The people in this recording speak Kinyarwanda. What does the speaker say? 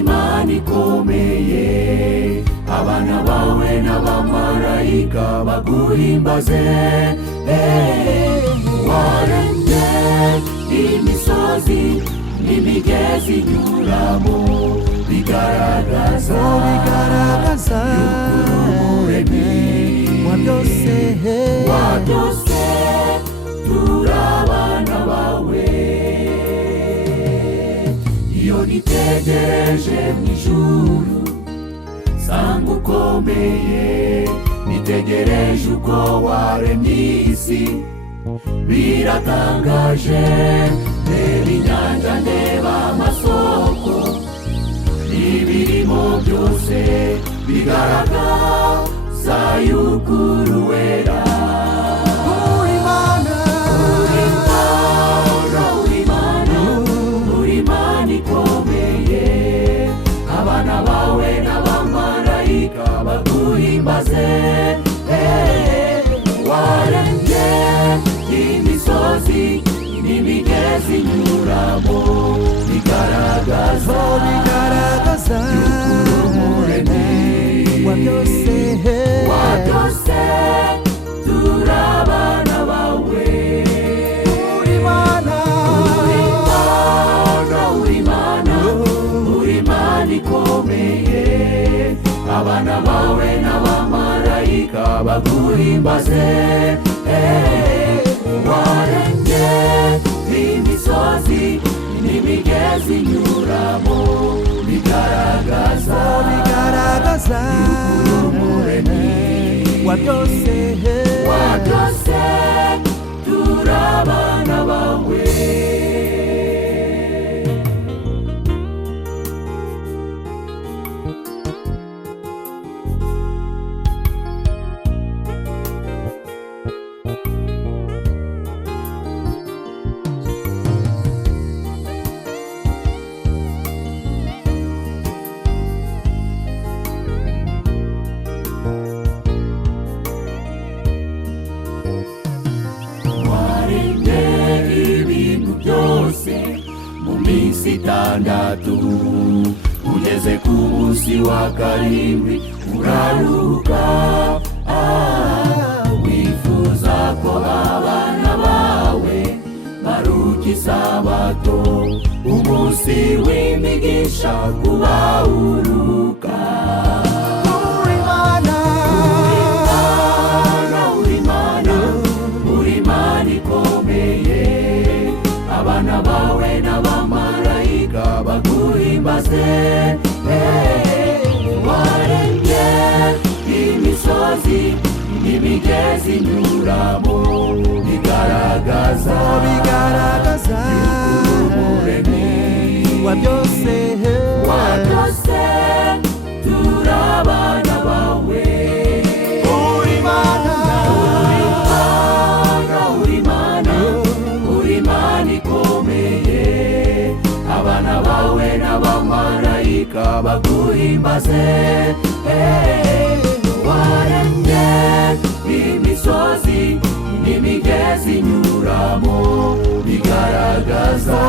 Imana ikomeye, abana bawe n'abamarayika baguhimbaze. Waremye imisozi n'imigezi inyuramo, bigaragaza y'ukuri wa byose turi abana bawe. Iyo nitegereje mu ijuru sanga ukomeye, nitegereje uko waremye isi biratangaje. Ndeba inyanja, ndeba amasoko n'ibirimo byose, bigaragaza y'ukuri wera. Abana bawe n'abamarayika baguhimbaze. Waremye imisozi n'imigezi inyuramo, bigaragaza y'ukuri umuremyi wa byose turi abana bawe. Ikomeye, abana bawe n'abamarayika baguhimbaze. Waremye imisozi n'imigezi inyuramo, bigaragaza y'ukuri umuremyi wa byose turi abana bawe. Mu minsi itandatu, ugeze ku munsi wa karindwi uraruhuka. Wifuza ko abana bawe baruhuka isabato, umunsi w'imigisha kuba uruhuka. Uri Imana ikomeye, abana bawe n'abamarayika baguhimbaze. Waremye imisozi n'imigezi inyuramo, bigaragaza y'ukuri umuremyi wa byose turi abana bawe. Abana bawe n'abamarayika baguhimbaze. Waremye imisozi n'imigezi inyuramo, bigaragaza